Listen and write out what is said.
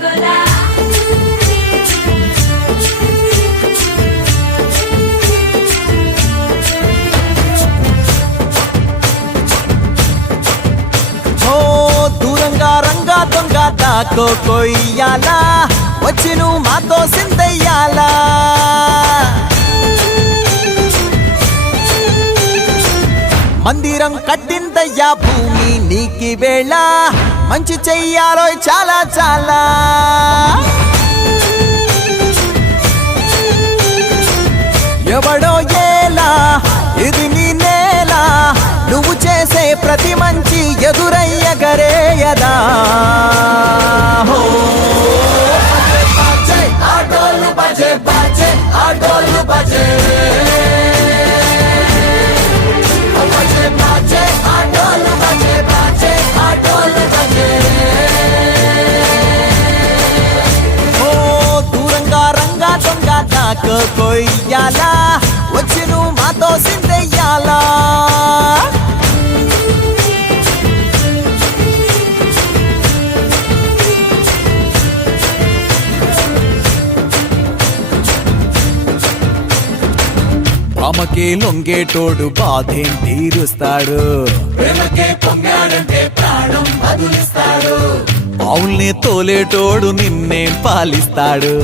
గోలా దూరంగా రంగా దొంగ దాకో కొయ్యాలా వచ్చి నువ్వు మాతో సిందయ్యాలా మందిరం కట్టిందయ్యా భూమి నీకి వేళ మంచి చెయ్యాలో చాలా చాలా ఎవడో ఏలా ఇది నీ నేల నువ్వు చేసే ప్రతి మంచి ఎదురయ్యగరేయదా ఆటోలు బజే బజే ఆటోలు బజే దూరంగా రంగా దొంగ దాకో కొయ్యాలా వచ్చి నువ్వు మాతో సిందయ్యాలా రామకే లొంగేటోడు బాధేం తీరుస్తాడు ఆవుల్ని తోలేటోడు నిన్నేం పాలిస్తాడు